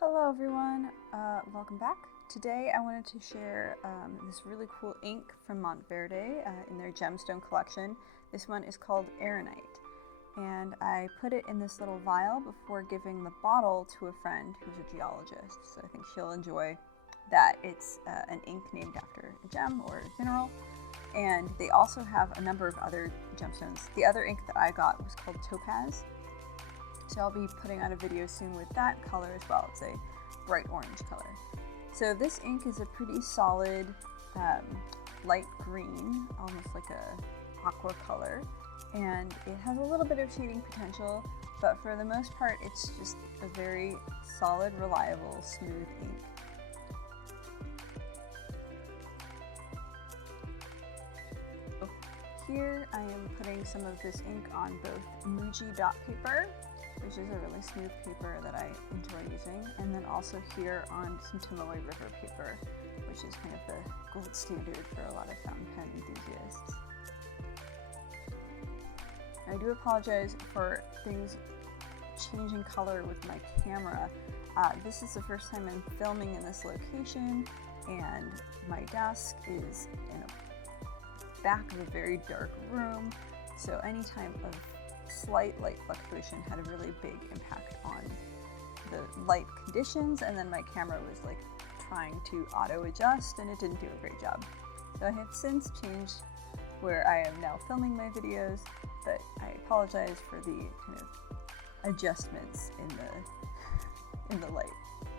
Hello everyone, welcome back. Today I wanted to share this really cool ink from Monteverde in their gemstone collection. This one is called Erinite, and I put it in this little vial before giving the bottle to a friend who's a geologist, so I think she'll enjoy that. It's an ink named after a gem or a mineral, and they also have a number of other gemstones. The other ink that I got was called Topaz. So I'll be putting out a video soon with that color as well. It's a bright orange color. So this ink is a pretty solid light green, almost like a aqua color, and it has a little bit of shading potential, but for the most part it's just a very solid, reliable, smooth ink. Here I am putting some of this ink on both Muji dot paper, which is a really smooth paper that I enjoy using, and then also here on some Tomoe River paper, which is kind of the gold standard for a lot of fountain pen enthusiasts. I do apologize for things changing color with my camera. This is the first time I'm filming in this location, and my desk is in a back of a very dark room, so any time of slight light fluctuation had a really big impact on the light conditions, and then my camera was like trying to auto adjust and it didn't do a great job. So I have since changed where I am now filming my videos, but I apologize for the kind of adjustments in the light.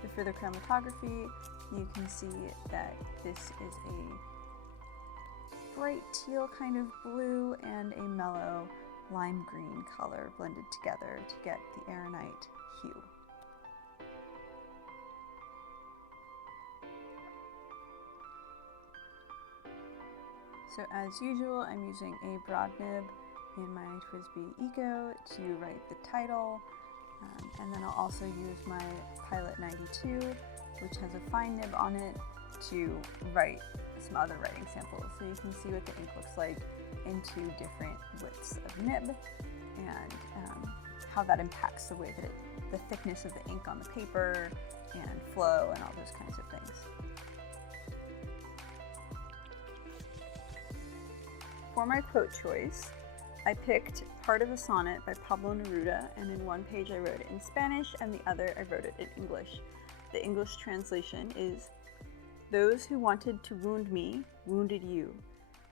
But for the chromatography, you can see that this is a bright teal kind of blue and a mellow lime green color blended together to get the Erinite hue. So as usual, I'm using a broad nib in my TWSBI Eco to write the title, and then I'll also use my Pilot 92, which has a fine nib on it, to write some other writing samples. So you can see what the ink looks like into different widths of nib, and how that impacts the way that the thickness of the ink on the paper and flow and all those kinds of things. For my quote choice, I picked part of a sonnet by Pablo Neruda, and in one page I wrote it in Spanish and the other I wrote it in English. The English translation is, "Those who wanted to wound me wounded you,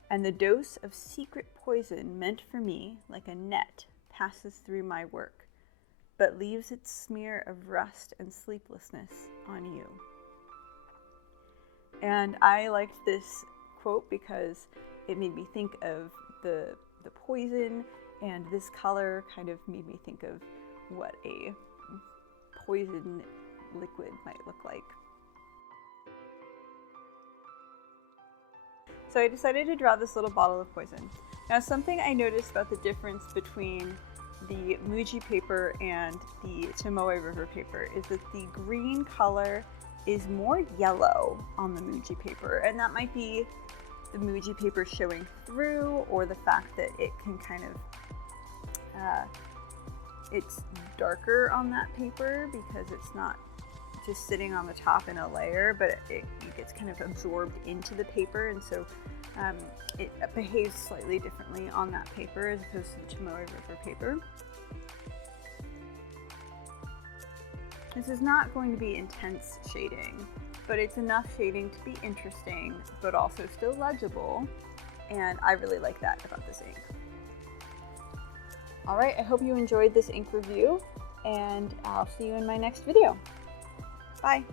and the dose of secret poison meant for me like a net passes through my work, but leaves its smear of rust and sleeplessness on you." And I liked this quote because it made me think of the poison, and this color kind of made me think of what a poison liquid might look like. So I decided to draw this little bottle of poison. Now, something I noticed about the difference between the Muji paper and the Tomoe River paper is that the green color is more yellow on the Muji paper, and that might be the Muji paper showing through, or the fact that it can kind of, it's darker on that paper because it's not just sitting on the top in a layer, but it gets kind of absorbed into the paper, and so it behaves slightly differently on that paper as opposed to the Tomoe River paper. This is not going to be intense shading, but it's enough shading to be interesting, but also still legible, and I really like that about this ink. Alright, I hope you enjoyed this ink review, and I'll see you in my next video. Bye!